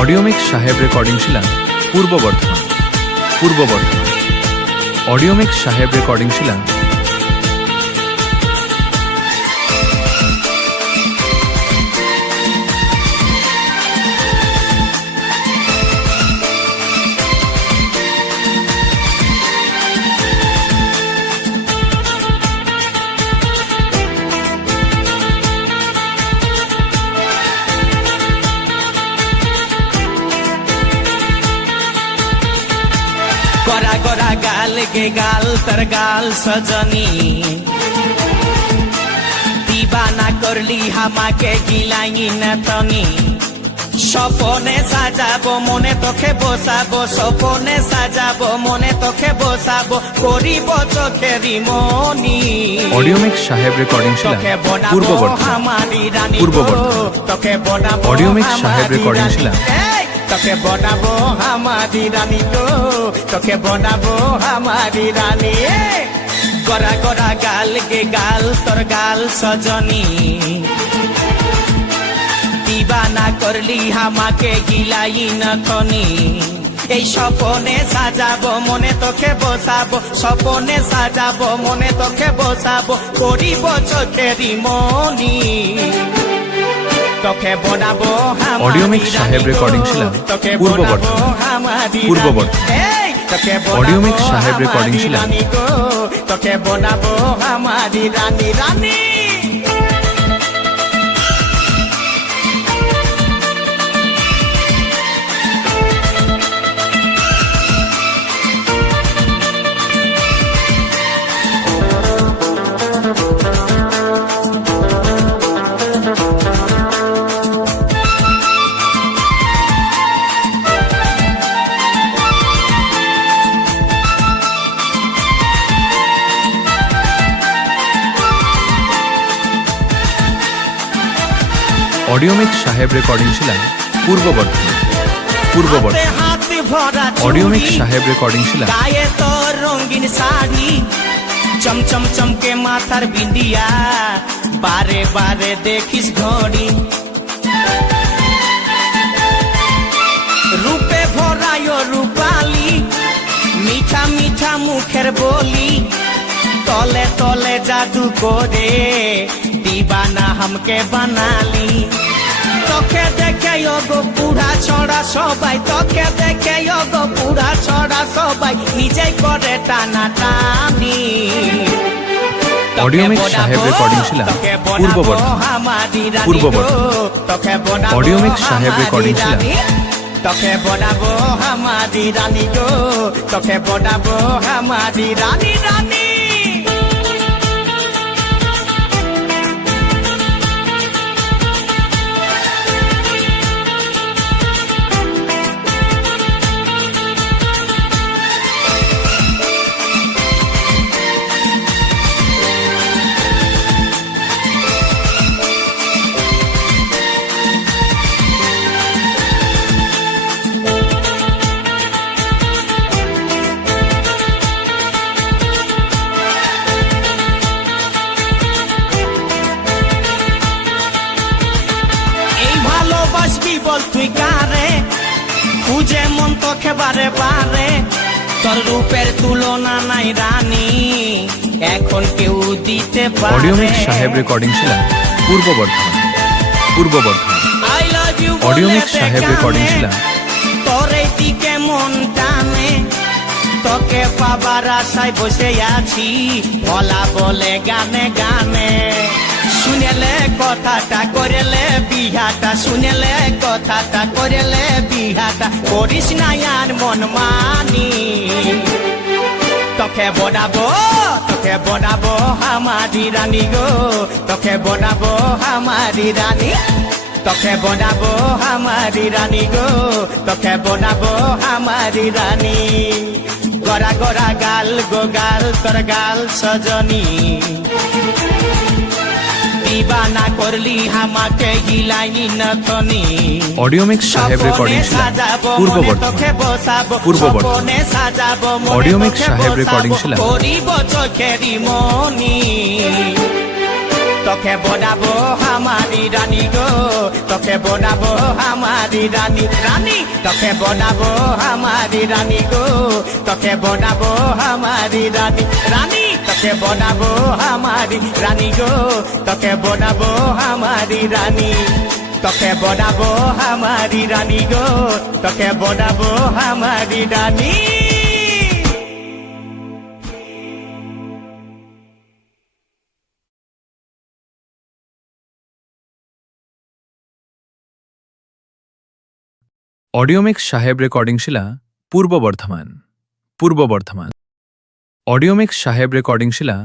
Audio mix সাহেব recording ছিলেন Purba Bardhaman. Audio mix সাহেব রেকর্ডিং ছিলেন गोरा गोरा गाल के गाल तर गाल सजनी दीवाना करली हमाके गिलाई न तनी सपने साजाबो मने तोखे बसाबो सपने साजाबो मने तोखे बसाबो करिब चोखेरी मनी। অডিও মিক্স সাহেব রেকর্ডিং ছিলেন পূর্ব বর্ধমান। অডিও মিক্স সাহেব রেকর্ডিং ছিলেন তোকে বনাবো हमारी रानी को তোকে বনাবো हमारी रानी। गोरा गोरा गाल के गाल तोर गाल सजनी दीवाना करली हमाके गिलाई न खनी এই স্বপনে সাজাবো মনে তোকে বসাবো স্বপনে সাজাবো মনে তোকে বসাবো করিব চোখেরি মনি। তোকে বনাবো অডিও মিক্স সাহেব রেকর্ডিং ছিলেন পূর্ব বর্ধমান। অডিও মিক্স সাহেব রেকর্ডিং ছিলেন তোকে বনাবো हमारी रानी रानी। অডিও মিক্স সাহেব রেকর্ডিং ছিলেন পূর্ব বর্ধমান। অডিও মিক্স সাহেব রেকর্ডিং ছিলেন গায়ে তোর রঙিন শাড়ি চমচম চমকে মাথার বিন্দিয়া বারে বারে দেখিস ঘড়ি রূপে ভরায় রূপালি মিঠা মিঠা মুখের বলি তলে তলে জাদু করে दीवाना हमके बनाली। তোকে দেখে গো পুরা ছড়া সবাই তোকে দেখে গো পুরা ছড়া সবাই নিজেই করে টানা টানি। অডিও মিক্স সাহেব রেকর্ডিং ছিলেন পূর্ব বর্ধমান। অডিও মিক্স সাহেব রেকর্ডিং ছিলেন তোকে বনাবো हमारी रानी गो তোকে বনাবো हमारी रानी रानी। বল তুই কারে খুঁজে মন তোকে বারে বারে তোর রূপের তুলনা নাই রানী এখন কেউ দিতে পারে। অডিও মিক্স সাহেব রেকর্ডিং ছিলেন Purba Bardhaman. I love you audio mix সাহেব রেকর্ডিং ছিলেন তোর এই দিকে মন টানে তোকে পাবার আশায় বসে আছি বলা বলে গানে গানে শুনেলে কথাটা করেলে বিহাটা শুনেলে কথাটা করেলে বিহাটা করিস না আর মন মানি। তোকে বনাবো हमारी रानी गो তোকে বনাবো हमारी रानी তোকে বনাবো हमारी रानी गो তোকে বনাবো हमारी रानी। गोरा गोरा गाल गो गाल तोर गाल सजनी दीवाना करली हमाके गिलाई न तनी। অডিও মিক্স সাহেব রেকর্ডিং ছিলেন পূর্ব বর্ধমান। অডিও মিক্স সাহেব রেকর্ডিং ছিলেন করিব চোখেরি মনি। তোকে বনাবো हमारी रानी गो তোকে বনাবো আমারি রানী রানী তোকে বনাবো আমারি রানী গো তোকে বনাবো আমারি রানী রানী তোকে বনাবো আমারি রানী গো তোকে বনাবো আমারি রানী তোকে বনাবো আমারি রানী গো তোকে বনাবো আমারি রানী অডিওমিক্স সাহেব রেকর্ডিংশিলা পূর্ব বর্ধমান অডিওমিক্স সাহেব রেকর্ডিংশিলা